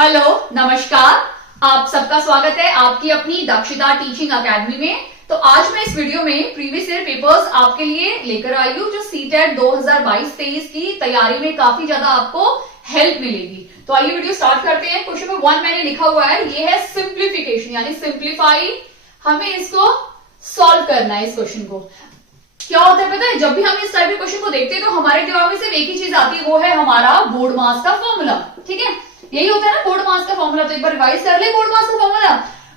Hello, नमस्कार। आप सबका स्वागत है आपकी अपनी दक्षता टीचिंग एकेडमी में। तो आज मैं इस वीडियो में प्रीवियस ईयर पेपर्स आपके लिए लेकर आई हूँ जो सीटेट 2022-23 की तैयारी में काफी ज्यादा आपको हेल्प मिलेगी। तो आइए वीडियो स्टार्ट करते हैं। क्वेश्चन नंबर 1 मैंने लिखा हुआ है, ये है सिंप्लीफिकेशन यानी सिंप्लीफाई। हमें इसको सॉल्व करना है। इस क्वेश्चन को क्या होता है पता है, जब भी हम इस टाइप के क्वेश्चन को देखते हैं तो हमारे दिमाग में सिर्फ एक ही चीज आती है, वो है हमारा बोर्ड मास का फॉर्मूला। ठीक है, यही होता है ना बोर्ड मास का फॉर्मूला। तो एक बार रिवाइज कर ले बोर्ड मास का फॉर्मूला।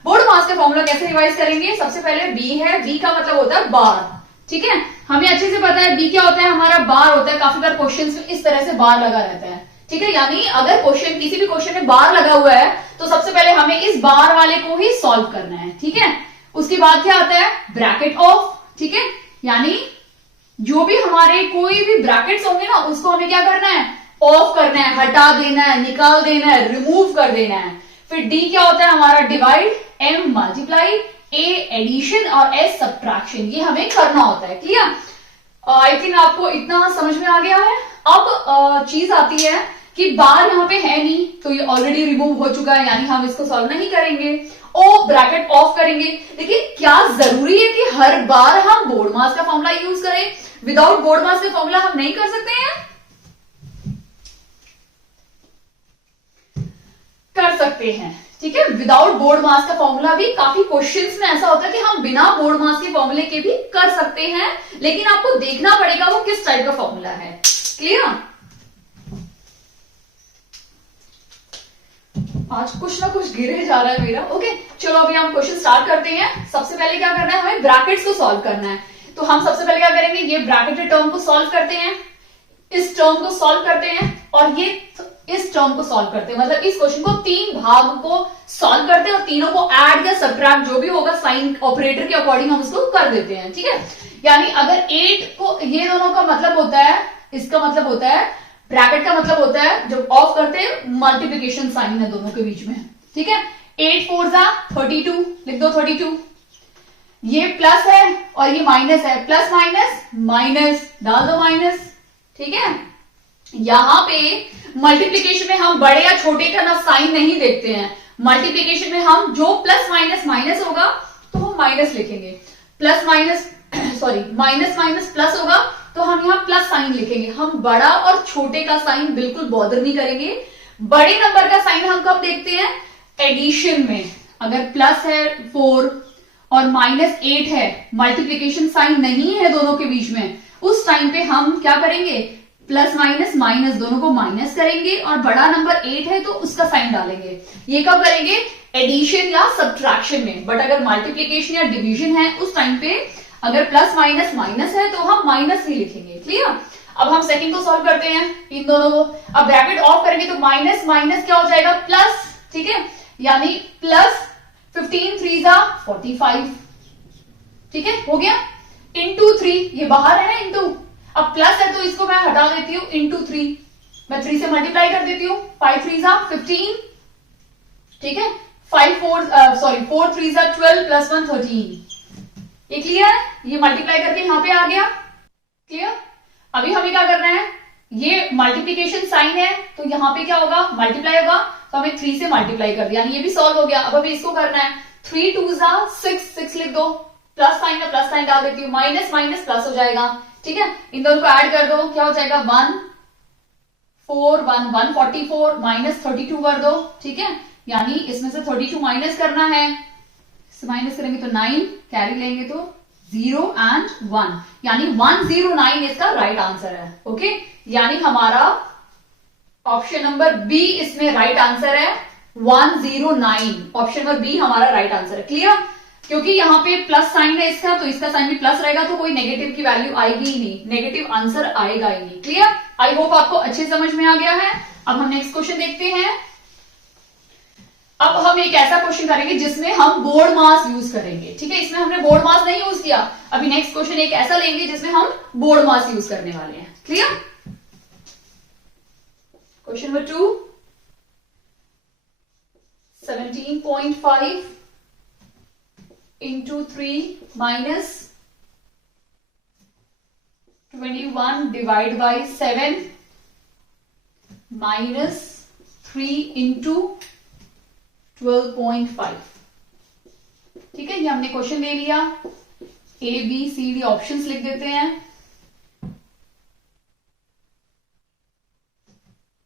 बोर्ड मास का फॉर्मूला कैसे रिवाइज करेंगे? सबसे पहले बी है, बी का मतलब होता है बार। ठीक है, हमें अच्छे से पता है बी क्या होता है, हमारा बार होता है। काफी बार क्वेश्चन में इस तरह से बार लगा रहता है। ठीक है, यानी अगर क्वेश्चन किसी भी क्वेश्चन में बार लगा हुआ है तो सबसे पहले हमें इस बार वाले को ही सॉल्व करना है। ठीक है, उसके बाद क्या आता है, ब्रैकेट ऑफ। ठीक है, यानी जो भी हमारे कोई भी ब्रैकेट्स होंगे ना उसको हमें क्या करना है, ऑफ करना है, हटा देना है, निकाल देना है, रिमूव कर देना है। फिर डी क्या होता है हमारा डिवाइड, एम मल्टीप्लाई, ए एडिशन और एस सब्ट्रैक्शन। ये हमें करना होता है। क्लियर? आई थिंक आपको इतना समझ में आ गया है। अब चीज आती है कि बार यहाँ पे है नहीं तो ये ऑलरेडी रिमूव हो चुका है, यानी हम इसको सॉल्व नहीं करेंगे। ओ ब्रैकेट ऑफ करेंगे। लेकिन क्या जरूरी है कि हर बार हम बोर्ड मास का फॉर्मूला यूज करें? विदाउट बोर्ड मास का फॉर्मूला हम नहीं कर सकते हैं? कर सकते हैं। ठीक है, विदाउट बोर्ड मास का फॉर्मूला भी काफी क्वेश्चंस में ऐसा होता है कि हम बिना बोर्ड मास के फॉर्मूले के भी कर सकते हैं, लेकिन आपको देखना पड़ेगा वो किस टाइप का फॉर्मूला है। क्लियर? आज कुछ ना कुछ गिरे जा रहा है मेरा। ओके, चलो अभी हम क्वेश्चन स्टार्ट करते हैं। सबसे पहले क्या करना है, हमें ब्रैकेट्स को सॉल्व करना है। तो हम सबसे पहले क्या करेंगे, ये ब्रैकेटेड टर्म को सॉल्व करते हैं, इस टर्म को सॉल्व करते हैं और ये इस टर्म को सॉल्व करते हैं। मतलब इस क्वेश्चन को तीन भाग को सॉल्व करते हैं और तीनों को ऐड या सब्ट्रैक्ट जो भी होगा साइन ऑपरेटर के अकॉर्डिंग हम उसको कर देते हैं। ठीक है, यानी अगर 8 को, ये दोनों का मतलब होता है, इसका मतलब होता है, ब्रैकेट का मतलब होता है जब ऑफ करते हैं मल्टीप्लीकेशन साइन है दोनों के बीच में। ठीक है, 8 4 जा 32, लिख दो 32। ये प्लस है और ये माइनस है, प्लस माइनस माइनस डाल दो माइनस। ठीक है, यहां पे मल्टीप्लीकेशन में हम बड़े या छोटे का ना साइन नहीं देखते हैं। मल्टीप्लीकेशन में हम जो प्लस माइनस माइनस होगा तो हम माइनस लिखेंगे, plus minus sorry minus minus plus होगा तो हम यहाँ प्लस साइन लिखेंगे। हम बड़ा और छोटे का साइन बिल्कुल बॉदर नहीं करेंगे। बड़े नंबर का साइन हम कब देखते हैं, एडिशन में। अगर प्लस है 4 और माइनस 8 है, मल्टीप्लीकेशन साइन नहीं है दोनों के बीच में, उस टाइम पे हम क्या करेंगे, प्लस माइनस माइनस दोनों को माइनस करेंगे और बड़ा नंबर 8 है तो उसका साइन डालेंगे। ये कब करेंगे, एडिशन या सब्ट्रैक्शन में। बट अगर मल्टीप्लीकेशन या डिवीजन है उस टाइम पे अगर प्लस माइनस माइनस है तो हम माइनस ही लिखेंगे। क्लियर? अब हम सेकंड को सॉल्व करते हैं, इन दोनों को। अब ब्रैकेट ऑफ करेंगे तो माइनस माइनस क्या हो जाएगा, प्लस। ठीक है, यानी प्लस 15 3 जा 45। ठीक है, हो गया। इंटू 3, ये बाहर है ना इंटू, अब प्लस है तो इसको मैं हटा देती हूँ, इंटू 3 मैं 3 से मल्टीप्लाई कर देती हूँ, 5 3 जा 15। ठीक है, 4 3 जा 12 प्लस 1 13। ये क्लियर है? ये मल्टीप्लाई करके यहां पे आ गया। क्लियर? अभी हमें क्या करना है, ये मल्टीप्लीकेशन साइन है तो यहां पे क्या होगा, मल्टीप्लाई होगा, तो हमें 3 से मल्टीप्लाई कर दिया, यानी ये भी सॉल्व हो गया। अब हमें इसको करना है, 3 2 जा 6 लिख दो, प्लस साइन में प्लस साइन डाल देती हूँ, माइनस माइनस प्लस हो जाएगा। ठीक है, इन दोनों को ऐड कर दो, क्या हो जाएगा 1 4 1 144 माइनस 32 कर दो। ठीक है, यानी इसमें से 32 माइनस करना है, माइनस करेंगे तो 9, कैरी लेंगे तो 0 एंड 1, यानी 109 इसका राइट आंसर है। ओके, यानी हमारा ऑप्शन नंबर बी इसमें राइट आंसर है, 109। ऑप्शन नंबर बी हमारा राइट आंसर है। क्लियर? क्योंकि यहाँ पे प्लस साइन है इसका तो इसका साइन भी प्लस रहेगा तो कोई नेगेटिव की वैल्यू आएगी ही नहीं, नेगेटिव आंसर आएगा ही नहीं। क्लियर? आई होप आपको अच्छे समझ में आ गया है। अब हम नेक्स्ट क्वेश्चन देखते हैं। अब हम एक ऐसा क्वेश्चन करेंगे जिसमें हम बोर्ड मास यूज करेंगे। ठीक है, इसमें हमने बोर्ड मास नहीं यूज किया। अभी नेक्स्ट क्वेश्चन एक ऐसा लेंगे जिसमें हम बोर्ड मास यूज करने वाले हैं। Clear? Question number 2, 17.5 into 3 minus 21 divided by 7 minus 3 into 12.5। ठीक है, ये हमने क्वेश्चन ले लिया। A B C D options लिख देते हैं।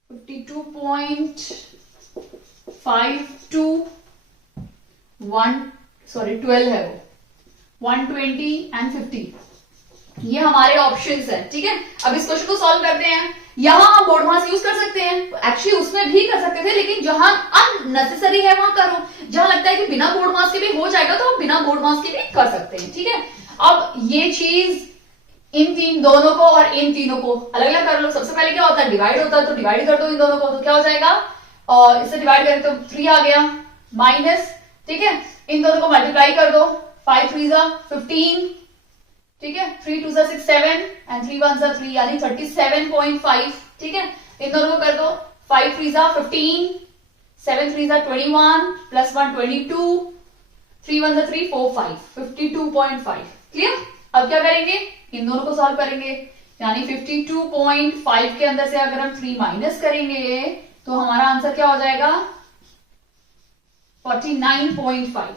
52.52 12 है वो, 120 एंड 50, ये हमारे ऑप्शंस है। ठीक है, अब इस क्वेश्चन को सॉल्व करते हैं। यहां हम बोर्ड मास यूज कर सकते हैं, एक्चुअली उसमें भी कर सकते थे, लेकिन जहां अननेसेसरी है वहां करो। जहां लगता है कि बिना बोर्ड मास के भी हो जाएगा तो हम बिना बोर्ड मास के भी कर सकते हैं। ठीक है, अब ये चीज इन तीन दोनों को और इन तीनों को अलग अलग कर लो। सबसे पहले क्या होता है, डिवाइड होता है, तो डिवाइड कर दो इन दोनों को, तो क्या हो जाएगा, और इससे डिवाइड करें तो 3 आ गया माइनस। ठीक है, इन दोनों को मल्टीप्लाई कर दो, 5 3 15। ठीक है, 3 2 6 7 एंड 3 1 3 यानी 37.5। ठीक है, इन दोनों को कर दो, 5 3 15, 7 3 21 प्लस 1 22, 3 1 3 4 5 52.5। क्लियर। अब क्या करेंगे, इन दोनों को सॉल्व करेंगे, यानी 52.5 के अंदर से अगर हम 3 माइनस करेंगे तो हमारा आंसर क्या हो जाएगा, 49.5।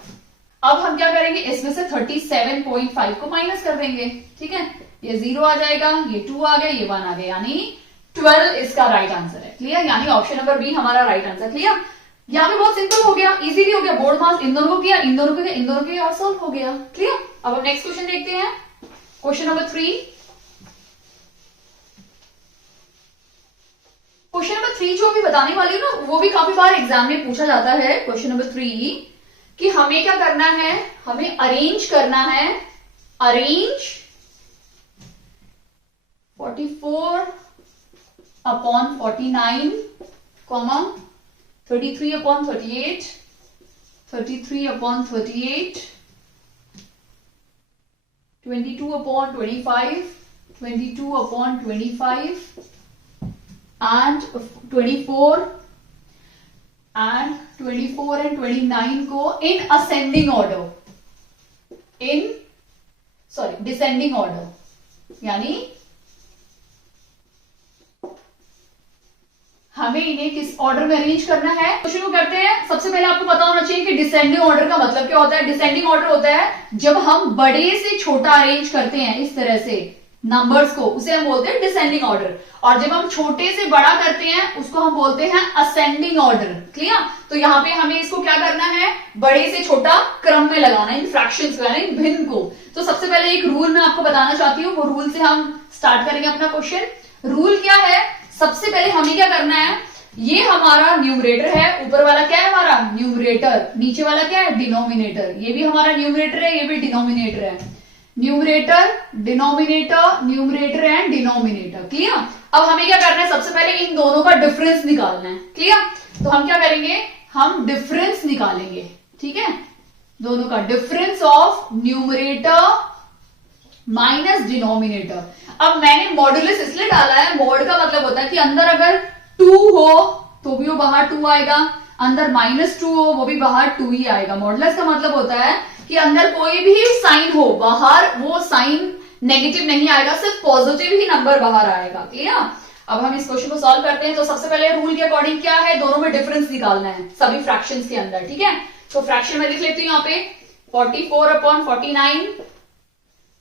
अब हम क्या करेंगे, इसमें से 37.5 को माइनस कर देंगे। ठीक है, ये 0 आ जाएगा, ये 2 आ गया, ये 1 आ गया, यानी 12 इसका राइट आंसर है। क्लियर, यानी ऑप्शन नंबर बी हमारा राइट आंसर। क्लियर, यहाँ पे बहुत सिंपल हो गया, इजीली हो गया। बोर्ड मास इन दोनों को किया, इन दोनों को किया, इन दोनों को किया और सॉल्व हो गया। क्लियर, अब हम नेक्स्ट क्वेश्चन देखते हैं, क्वेश्चन नंबर 3। क्वेश्चन नंबर 3 जो अभी बताने वाली हूँ ना, वो भी काफी बार एग्जाम में पूछा जाता है। क्वेश्चन नंबर 3 कि हमें क्या करना है, हमें अरेंज करना है, अरेंज 44/49, 33/38, 33/38, 22/25, 22/25 and 24 and 24 and 29 को in ascending order, descending order, यानी हमें इन्हें किस ऑर्डर में अरेंज करना है। तो शुरू करते हैं। सबसे पहले आपको पता होना चाहिए कि डिसेंडिंग ऑर्डर का मतलब क्या होता है। डिसेंडिंग ऑर्डर होता है जब हम बड़े से छोटा अरेंज करते हैं इस तरह से नंबर्स को, उसे हम बोलते हैं डिसेंडिंग ऑर्डर। और जब हम छोटे से बड़ा करते हैं उसको हम बोलते हैं असेंडिंग ऑर्डर। क्लियर। तो यहाँ पे हमें इसको क्या करना है, बड़े से छोटा क्रम में लगाना, इन फ्रैक्शंस को, यानी भिन्न को। तो सबसे पहले एक रूल मैं आपको बताना चाहती हूँ, वो रूल से हम स्टार्ट करेंगे अपना क्वेश्चन। रूल क्या है, सबसे पहले हमें क्या करना है, ये हमारा न्यूमरेटर है, ऊपर वाला क्या है हमारा न्यूमरेटर, नीचे वाला क्या है डिनोमिनेटर। ये भी हमारा न्यूमरेटर है, ये भी डिनोमिनेटर है। Numerator, denominator, numerator and denominator. Clear. अब हमें क्या करना है, सबसे पहले इन दोनों का डिफरेंस निकालना है। क्लियर। तो हम क्या करेंगे, हम डिफरेंस निकालेंगे। ठीक है, दोनों का difference of numerator minus denominator. अब मैंने मॉडुलस इसलिए डाला है, मॉड का मतलब होता है कि अंदर अगर 2 हो तो भी वो बाहर 2 आएगा, अंदर -2 हो वो भी बाहर 2 ही आएगा। मॉडुलस का मतलब होता है कि अंदर कोई भी साइन हो, बाहर वो साइन नेगेटिव नहीं आएगा, सिर्फ पॉजिटिव ही नंबर बाहर आएगा। क्लियर। अब हम इस क्वेश्चन को सॉल्व करते हैं। तो सबसे पहले रूल के अकॉर्डिंग क्या है, दोनों में डिफरेंस निकालना है सभी फ्रैक्शंस के अंदर। ठीक है, तो फ्रैक्शन में लिख लेती हूं यहाँ पे 44/49,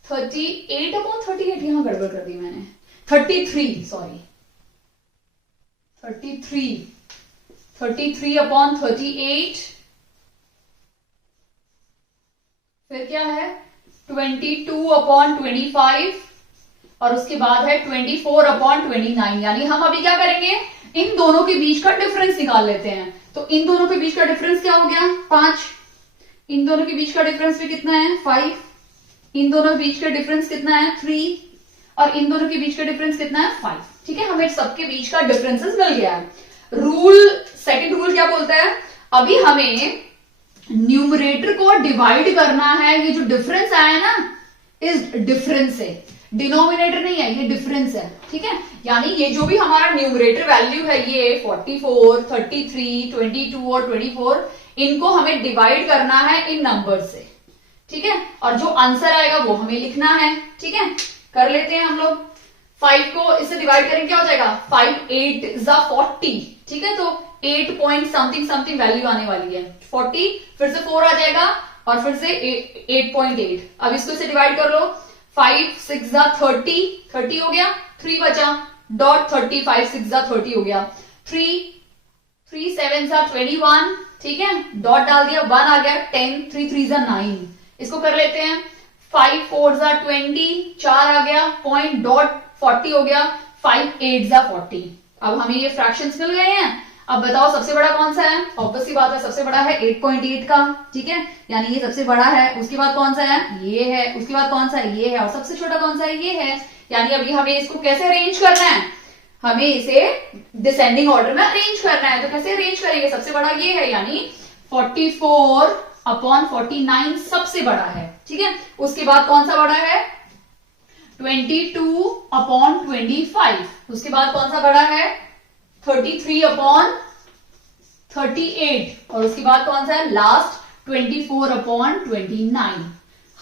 38/38, यहां गड़बड़ कर दी मैंने, 33/38, फिर क्या है 22/25 और उसके बाद है 24/29। यानी हम अभी क्या करेंगे, इन दोनों के बीच का डिफरेंस निकाल लेते हैं। तो इन दोनों के बीच का डिफरेंस क्या हो गया 5, इन दोनों के बीच का डिफरेंस भी कितना है 5, इन दोनों के बीच का डिफरेंस कितना है 3 और इन दोनों के बीच का डिफरेंस कितना है 5। ठीक है, हमें सबके बीच का डिफरेंसेस मिल गया है। रूल, सेकंड रूल क्या बोलता है, अभी हमें न्यूमरेटर को डिवाइड करना है। ये जो डिफरेंस आया है ना, इस डिफरेंस से, डिनोमिनेटर नहीं है, ये डिफरेंस है। ठीक है, यानी ये जो भी हमारा न्यूमरेटर वैल्यू है, ये 44, 33, 22 और 24, इनको हमें डिवाइड करना है इन नंबर से। ठीक है, और जो आंसर आएगा वो हमें लिखना है। ठीक है, कर लेते हैं हम लोग। 5 को इससे डिवाइड करेंगे क्या हो जाएगा, 5 8 जा 40, ठीक है, तो 8 पॉइंट समथिंग समथिंग वैल्यू आने वाली है 40, फिर से 4 आ जाएगा और फिर से 8.8। अब इसको से डिवाइड कर लो, 5 6 जा 30, 30 हो गया, 3 बचा, डॉट 30, 5 6 जा 30 हो गया, 3 7 जा 21, ठीक है, डॉट डाल दिया, 1 आ गया, 10 3 3 जा 9। इसको कर लेते हैं, 5 4 जा 20, 4 आ गया, पॉइंट डॉट 40 हो गया, 5 8 जा 40। अब हमें ये फ्रैक्शंस मिल गए हैं। अब बताओ सबसे बड़ा कौन सा है, ऑब्वियसली बात है सबसे बड़ा है 8.8 का, ठीक है, यानी ये सबसे बड़ा है। उसके बाद कौन सा है, ये है, उसके बाद कौन सा है, ये है, और सबसे छोटा कौन सा है, ये है। यानी अभी हमें इसको कैसे अरेंज करना है, हमें इसे डिसेंडिंग ऑर्डर में अरेंज करना है। तो कैसे अरेंज करेंगे, सबसे बड़ा ये है, यानी 44/49 सबसे बड़ा है, ठीक है। उसके बाद कौन सा बड़ा है, 22/25। उसके बाद कौन सा बड़ा है, 33/38। और उसके बाद कौन सा है लास्ट, 24/29।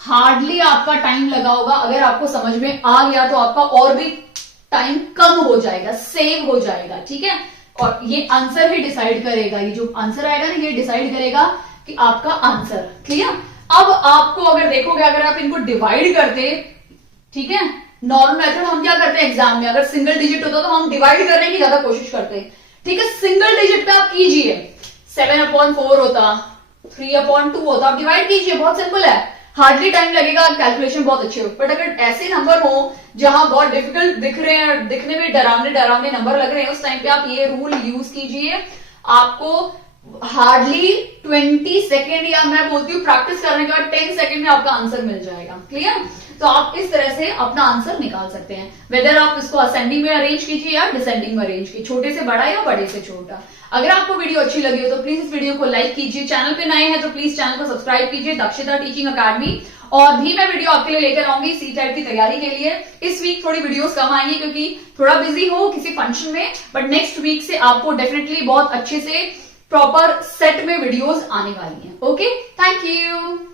हार्डली आपका टाइम लगा होगा, अगर आपको समझ में आ गया तो आपका और भी टाइम कम हो जाएगा, सेव हो जाएगा, ठीक है। और ये आंसर ही डिसाइड करेगा, ये जो आंसर आएगा ना ये डिसाइड करेगा कि आपका आंसर, क्लियर। अब आपको अगर देखोगे, अगर आप इनको डिवाइड करते, ठीक है, नॉर्मल मेथड हम क्या करते हैं एग्जाम में, अगर सिंगल डिजिट होता तो हम डिवाइड करने की ज्यादा कोशिश करते हैं, ठीक है। सिंगल डिजिट पे आप कीजिए, 7/4 होता, 3/2 होता, आप डिवाइड कीजिए, बहुत सिंपल है, हार्डली टाइम लगेगा, कैलकुलेशन बहुत अच्छे हो। बट अगर ऐसे नंबर हो जहां बहुत डिफिकल्ट दिख रहे हैं, दिखने में डरावने डरावने नंबर लग रहे हैं, उस टाइम पे आप ये रूल यूज कीजिए, आपको हार्डली 20 सेकेंड, या मैं बोलती हूँ प्रैक्टिस करने के बाद 10 सेकेंड में आपका आंसर मिल जाएगा, क्लियर। तो आप इस तरह से अपना आंसर निकाल सकते हैं, वेदर आप इसको असेंडिंग में अरेंज कीजिए या डिसेंडिंग में अरेंज कीजिए, छोटे से बड़ा या बड़े से छोटा। अगर आपको वीडियो अच्छी लगी हो तो प्लीज इस वीडियो को लाइक कीजिए, चैनल पे नए हैं तो प्लीज चैनल को सब्सक्राइब कीजिए, दक्षता टीचिंग अकेडमी। और भी मैं वीडियो आपके लिए लेकर आऊंगी CTET की तैयारी के लिए। इस वीक थोड़ी वीडियोस कम आएंगी क्योंकि थोड़ा बिजी हो किसी फंक्शन में, बट नेक्स्ट वीक से आपको डेफिनेटली बहुत अच्छे से प्रॉपर सेट में वीडियोस आने वाली हैं। Okay, thank you.